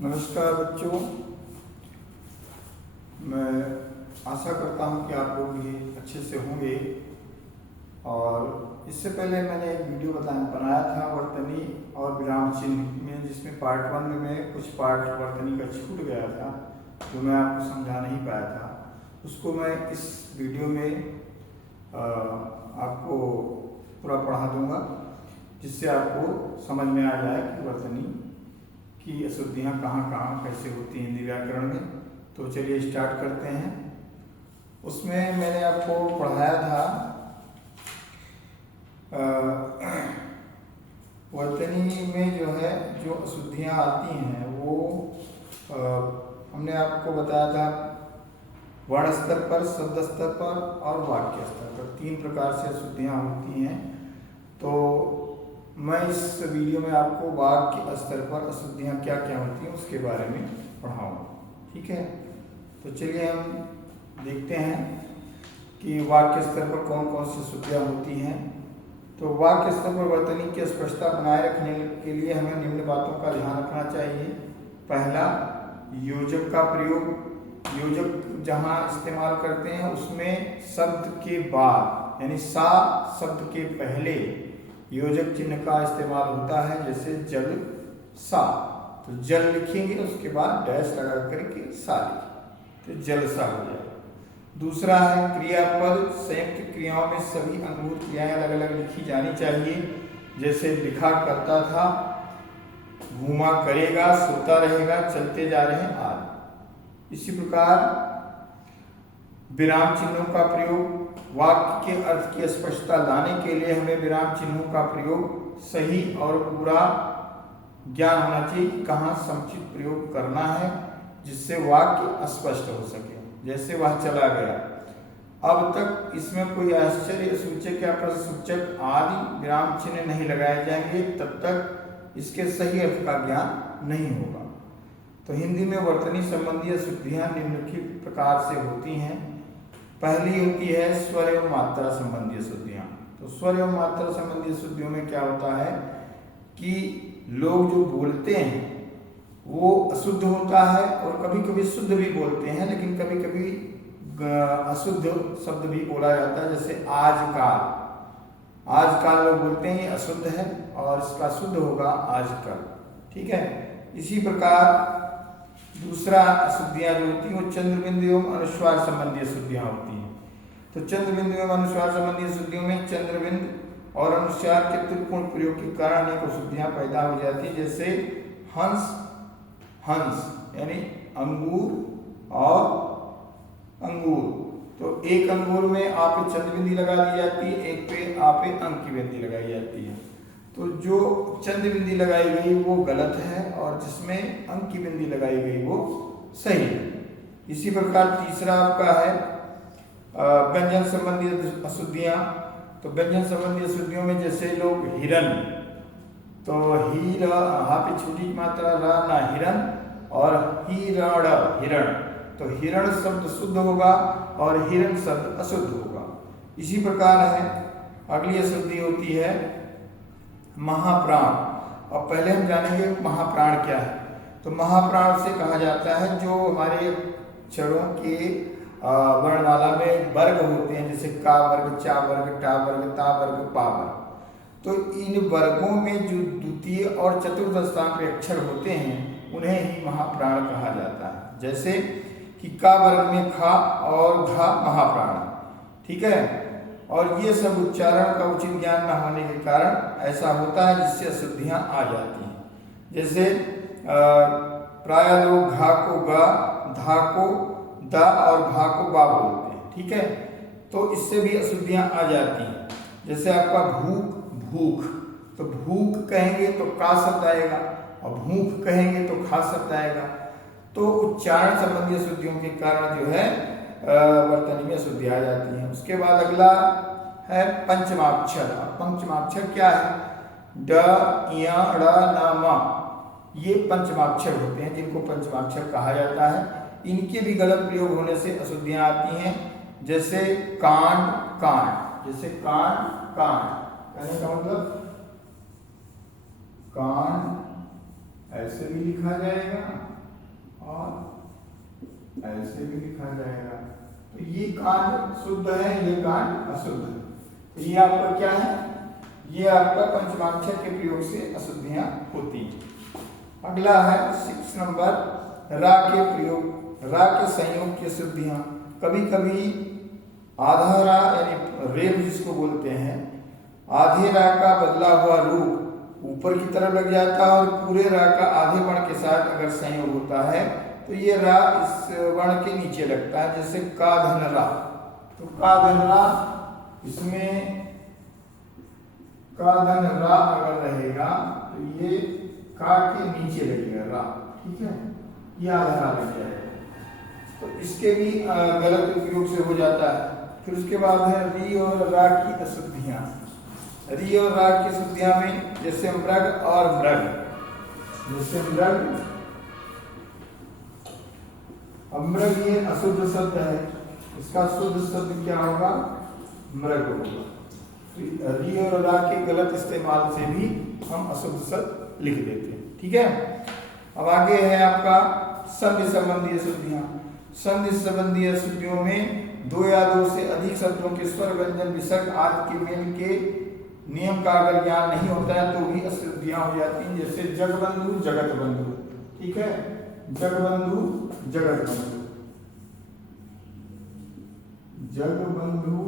नमस्कार बच्चों, मैं आशा करता हूं कि आप लोग भी अच्छे से होंगे। और इससे पहले मैंने एक वीडियो बनाया था वर्तनी और विराम चिन्ह में, जिसमें पार्ट 1 में मैं कुछ पार्ट वर्तनी का छूट गया था जो मैं आपको समझा नहीं पाया था। उसको मैं इस वीडियो में आपको पूरा पढ़ा दूंगा, जिससे आपको समझ में आ जाए कि वर्तनी की अशुद्धियाँ कहाँ कहाँ कैसे होती हैं हिंदी व्याकरण में। तो चलिए स्टार्ट करते हैं। उसमें मैंने आपको पढ़ाया था वर्तनी में जो है जो अशुद्धियाँ आती हैं वो हमने आपको बताया था वर्ण स्तर पर, शब्द स्तर पर और वाक्य स्तर पर 3 प्रकार से अशुद्धियाँ होती हैं। तो मैं इस वीडियो में आपको वाक्य स्तर पर अशुद्धियाँ क्या क्या होती हैं उसके बारे में पढ़ाऊँगा, ठीक है। तो चलिए हम देखते हैं कि वाक्य स्तर पर कौन कौन सी अशुद्धियाँ होती हैं। तो वाक्य स्तर पर वर्तनी की स्पष्टता बनाए रखने के लिए हमें निम्न बातों का ध्यान रखना चाहिए। पहला, योजक का प्रयोग। योजक जहाँ इस्तेमाल करते हैं उसमें शब्द के बाद यानी सा शब्द के पहले योजक चिन्ह का इस्तेमाल होता है, जैसे जल सा। तो जल लिखेंगे उसके बाद डैश लगा करके सा लिखेंगे तो जल सा हो जाएगा। दूसरा है क्रियापद। संयुक्त क्रियाओं में सभी अंगभूत क्रियाएं अलग अलग लिखी जानी चाहिए, जैसे लिखा करता था, घूमा करेगा, सोता रहेगा, चलते जा रहे हैं आदि। इसी प्रकार विराम चिन्हों का प्रयोग। वाक्य के अर्थ की स्पष्टता लाने के लिए हमें विराम चिन्हों का प्रयोग सही और पूरा ज्ञान होना चाहिए, कहाँ समुचित प्रयोग करना है जिससे वाक्य स्पष्ट हो सके। जैसे वह चला गया, अब तक इसमें कोई आश्चर्य सूचक या प्रश्न सूचक आदि विराम चिन्ह नहीं लगाए जाएंगे, तब तक इसके सही अर्थ का ज्ञान नहीं होगा। तो हिंदी में वर्तनी संबंधी अशुद्धियाँ निम्नलिखित प्रकार से होती हैं। पहली होती है स्वर एवं मात्रा संबंधी अशुद्धियाँ। तो स्वर एवं मात्रा संबंधी अशुद्धियों में क्या होता है कि लोग जो बोलते हैं वो अशुद्ध होता है, और कभी कभी शुद्ध भी बोलते हैं, लेकिन कभी कभी अशुद्ध शब्द भी बोला जाता है, जैसे आजकाल। आजकाल लोग बोलते हैं ये अशुद्ध है और इसका शुद्ध होगा आजकल, ठीक है। इसी प्रकार दूसरा अशुद्धियाँ जो होती हैं वो चंद्र बिंदु एवं अनुस्वार संबंधी अशुद्धियाँ होती हैं। तो चंद्र बिंदु एवं अनुस्वार संबंधी अशुद्धियों में चंद्र बिंदु और अनुस्वार के त्रिकोण प्रयोग के कारण अनेक अशुद्धियाँ पैदा हो जाती है, जैसे हंस, हंस यानी अंगूर और अंगूर। तो एक अंगूर में आपे चंद्र बिंदी लगा दी जाती है, एक पे आपे अंक की बिंदी लगाई जाती है। तो जो चंद्र बिंदी लगाई गई वो गलत है और जिसमें अंक की बिंदी लगाई गई वो सही है। इसी प्रकार तीसरा आपका है व्यंजन संबंधी अशुद्धियाँ। तो व्यंजन संबंधी अशुद्धियों में जैसे लोग हिरन, तो हीर यहाँ पे छोटी मात्रा रा ना हिरन और हिरण हिरण, तो हिरण शब्द शुद्ध होगा और हिरण शब्द अशुद्ध होगा। इसी प्रकार है अगली अशुद्धि होती है महाप्राण। और पहले हम जानेंगे महाप्राण क्या है। तो महाप्राण से कहा जाता है जो हमारे अक्षरों के वर्णमाला में वर्ग होते हैं, जैसे का वर्ग, चा वर्ग, टा वर्ग, ता वर्ग, पा वर्ग। तो इन वर्गों में जो द्वितीय और चतुर्थ स्थान पर अक्षर होते हैं उन्हें ही महाप्राण कहा जाता है। जैसे कि का वर्ग में खा और घा महाप्राण, ठीक है। और ये सब उच्चारण का उचित ज्ञान न होने के कारण ऐसा होता है, जिससे अशुद्धियाँ आ जाती हैं। जैसे प्राय लोग घा को गा, धा को दा और भा को बा बोलते हैं, ठीक है। तो इससे भी अशुद्धियाँ आ जाती हैं। जैसे आपका भूख, भूख, तो भूख कहेंगे तो का शब्द आएगा और भूख कहेंगे तो खा शब्द आएगा। तो उच्चारण संबंधी अशुद्धियों के कारण जो है वर्तनी में अशुद्धि आ जाती है। उसके बाद अगला है पंचमाक्षर। पंचमाक्षर क्या है? ड, य, ड़, न, म, ये पंचमाक्षर होते हैं जिनको पंचमाक्षर कहा जाता है। इनके भी गलत प्रयोग होने से अशुद्धियाँ आती हैं, जैसे कांड, कांड, जैसे कांड, कांड कहने का मतलब कांड ऐसे भी लिखा जाएगा और ऐसे भी लिखा जाएगा। तो ये कांड शुद्ध है, ये कांड अशुद्ध है। तो ये आपका क्या है, ये आपका पंचमाक्षर के प्रयोग से अशुद्धियां होती हैं। अगला है 6 नंबर, रा के प्रयोग, रा के संयोग की अशुद्धियां। कभी कभी आधा रा यानी रेफ जिसको बोलते हैं, आधे रा का बदला हुआ रूप ऊपर की तरफ लग जाता है और पूरे रा का आधे वर्ण के साथ अगर संयोग होता है तो ये रा इस वर्ण के नीचे लगता है, जैसे का धन रा। तो का धन रा, इसमें का धन रा अगर रहेगा तो ये का के नीचे लगेगा रा, ठीक है, ये आधा रा लग जाएगा। तो इसके भी गलत उपयोग से हो जाता है। फिर उसके बाद है री और रा की अशुद्धियां। री और रा की अशुद्धियां में जैसे मृग और मृग, जैसे मृग, अब मृग ये अशुद्ध शब्द है, इसका शुद्ध शब्द क्या होगा, मृग होगा। री और रा के गलत इस्तेमाल से भी हम अशुद्ध शब्द लिख देते हैं, ठीक है। अब आगे है आपका संधि संबंधी अशुद्धियां। संधि संबंधी अशुद्धियों में दो या दो से अधिक शब्दों के स्वर व्यंजन विसर्ग आदि के मेल के नियम का अगर ज्ञान नहीं होता है तो भी अशुद्धियां हो जाती हैं, जैसे जगबंधु जगत बंधु, ठीक है, जगबंधु जगत बंधु, जगबंधु,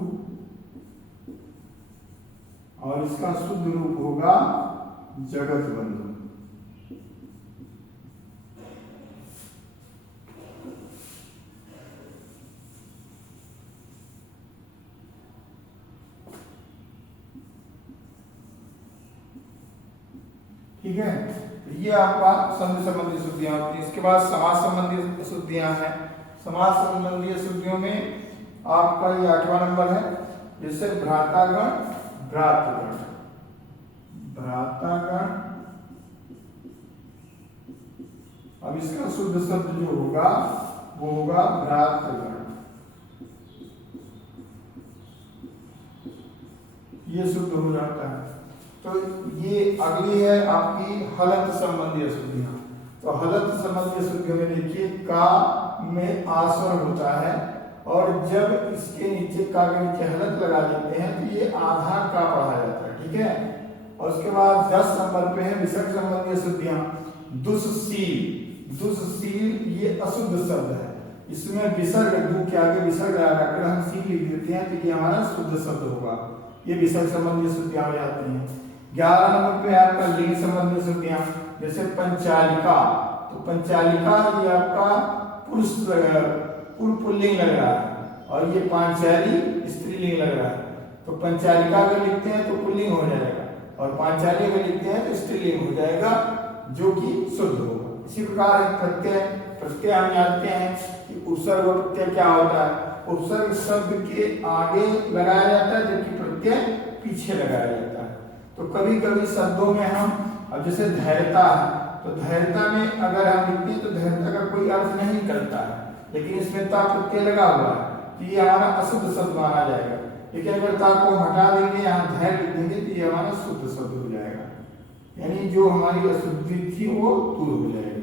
और इसका शुद्ध रूप होगा जगत बंधु। ठीक है, तो ये आपका संधि संबंधी अशुद्धियां होती हैं। इसके बाद समास संबंधी अशुद्धियां हैं। समास संबंधी अशुद्धियों में आपका ये 8वां नंबर है, जैसे भ्रातागण भ्रातृगण, भ्रातागण। अब इसका शुद्ध शब्द जो होगा वो होगा भ्रातृगण, ये शुद्ध हो जाता है। तो ये अगली है आपकी हलंत संबंधी अशुद्धियां। तो हलंत संबंधी अशुद्धियों में देखिए का में आस्वर होता है और जब इसके नीचे का के नीचे हलंत लगा देते हैं तो ये आधा का पढ़ा जाता है, ठीक है। और उसके बाद 10 नंबर पे है विसर्ग संबंधी अशुद्धियां। दुस्सील, दुस्सील ये अशुद्ध शब्द है, इसमें विसर्ग दू के आगे विसर्ग लगाकर हम सील लिख देते हैं तो ये हमारा शुद्ध शब्द होगा, ये विसर्ग संबंधी अशुद्धियां हो जाती हैं। 11 नंबर पे आपका लिंग संबंधी अशुद्धियां, जैसे पंचालिका। तो पंचालिका ये आपका पुरुष पुल्लिंग लग रहा है और ये पांचाली स्त्रीलिंग लग रहा है। तो पंचालिका अगर लिखते हैं तो पुल्लिंग हो जाएगा और पांचाली अगर लिखते हैं तो स्त्रीलिंग हो जाएगा, जो कि शुद्ध होगा। इसी प्रकार प्रत्यय, प्रत्यय हम जानते हैं कि उपसर्ग और प्रत्यय क्या होता है। उपसर्ग शब्द के आगे लगाया जाता है जबकि प्रत्यय पीछे लगाया जाता है। तो कभी कभी शब्दों में हम, अब जैसे धैर्यता है तो धैर्यता में अगर हम लिखते हैं तो धैर्यता का कोई अर्थ नहीं करता है, लेकिन इसमें ता प्रत्यय लगा हुआ है तो ये हमारा अशुद्ध शब्द माना जाएगा। लेकिन अगर ता को हटा देंगे, यहाँ धैर्य लिख देंगे तो ये हमारा शुद्ध शब्द हो जाएगा, यानी जो हमारी अशुद्धि थी वो दूर हो जाएगी,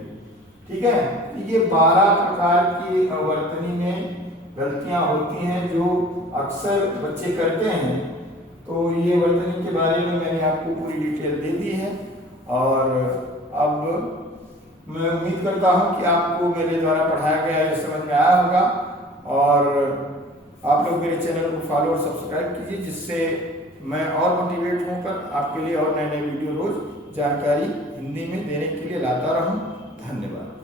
ठीक है। तो ये 12 प्रकार की वर्तनी में गलतियां होती हैं जो अक्सर बच्चे करते हैं। तो ये वर्तनी के बारे में मैंने आपको पूरी डिटेल दे दी है और अब मैं उम्मीद करता हूं कि आपको मेरे द्वारा पढ़ाया गया ये समझ में आया होगा और आप लोग मेरे चैनल को फॉलो और सब्सक्राइब कीजिए, जिससे मैं और मोटिवेट होकर आपके लिए और नए नए वीडियो रोज जानकारी हिंदी में देने के लिए लाता रहूं। धन्यवाद।